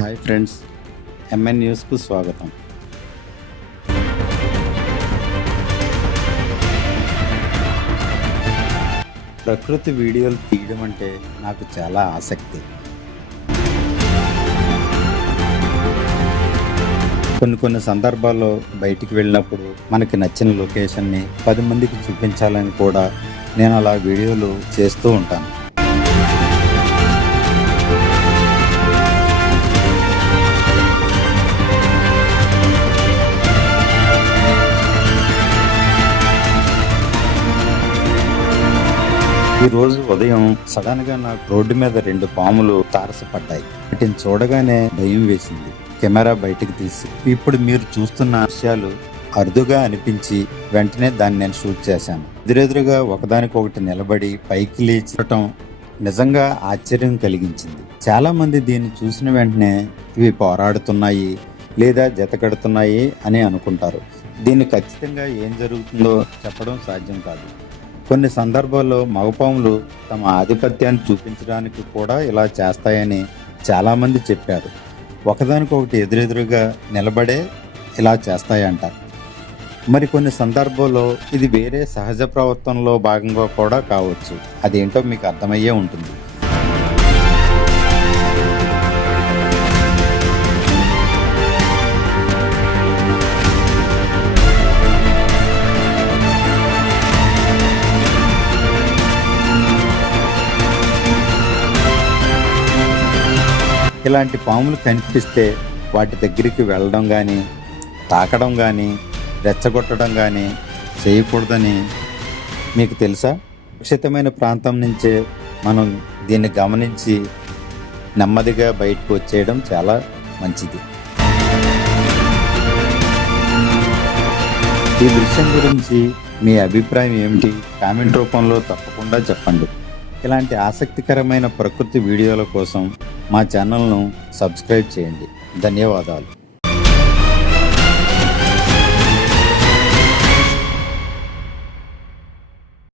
Hi friends, MN న్యూస్కు స్వాగతం. ప్రకృతి వీడియోలు తీయడం అంటే నాకు చాలా ఆసక్తి. కొన్ని సందర్భాల్లో బయటికి వెళ్ళినప్పుడు మనకి నచ్చిన లొకేషన్ని 10 మందికి చూపించాలని కూడా నేను అలా వీడియోలు చేస్తూ ఉంటాను. ఈ రోజు ఉదయం సడన్ గా నాకు రోడ్డు మీద 2 పాములు తారసపడ్డాయి. వాటిని చూడగానే భయం వేసింది. కెమెరా బయటికి తీసి ఇప్పుడు మీరు చూస్తున్న విషయాలు అరుదుగా అనిపించి వెంటనే దాన్ని నేను షూట్ చేశాను. ఎదురెదురుగా ఒకదానికొకటి నిలబడి పైకి లేచటం నిజంగా ఆశ్చర్యం కలిగించింది. చాలా మంది దీన్ని చూసిన వెంటనే ఇవి పోరాడుతున్నాయి లేదా జతకడుతున్నాయి అని అనుకుంటారు. దీన్ని ఖచ్చితంగా ఏం జరుగుతుందో చెప్పడం సాధ్యం కాదు. కొన్ని సందర్భాల్లో మగపాములు తమ ఆధిపత్యాన్ని చూపించడానికి కూడా ఇలా చేస్తాయని చాలామంది చెప్పారు. ఒకదానికొకటి ఎదురెదురుగా నిలబడే ఇలా చేస్తాయంట. మరి కొన్ని సందర్భాల్లో ఇది వేరే సహజ ప్రవర్తనలో భాగంగా కూడా కావచ్చు. అదేంటో మీకు అర్థమయ్యే ఉంటుంది. ఇలాంటి పాములు కనిపిస్తే వాటి దగ్గరికి వెళ్ళడం కానీ తాకడం కానీ రెచ్చగొట్టడం కానీ చేయకూడదని మీకు తెలుసా? సురక్షితమైన ప్రాంతం నుంచే మనం దీన్ని గమనించి నెమ్మదిగా బయటకు వచ్చేయడం చాలా మంచిది. ఈ దృశ్యం గురించి మీ అభిప్రాయం ఏమిటి? కామెంట్ రూపంలో తప్పకుండా చెప్పండి. ఇలాంటి ఆసక్తికరమైన ప్రకృతి వీడియోల కోసం మా ఛానల్ను సబ్స్క్రైబ్ చేయండి. ధన్యవాదాలు.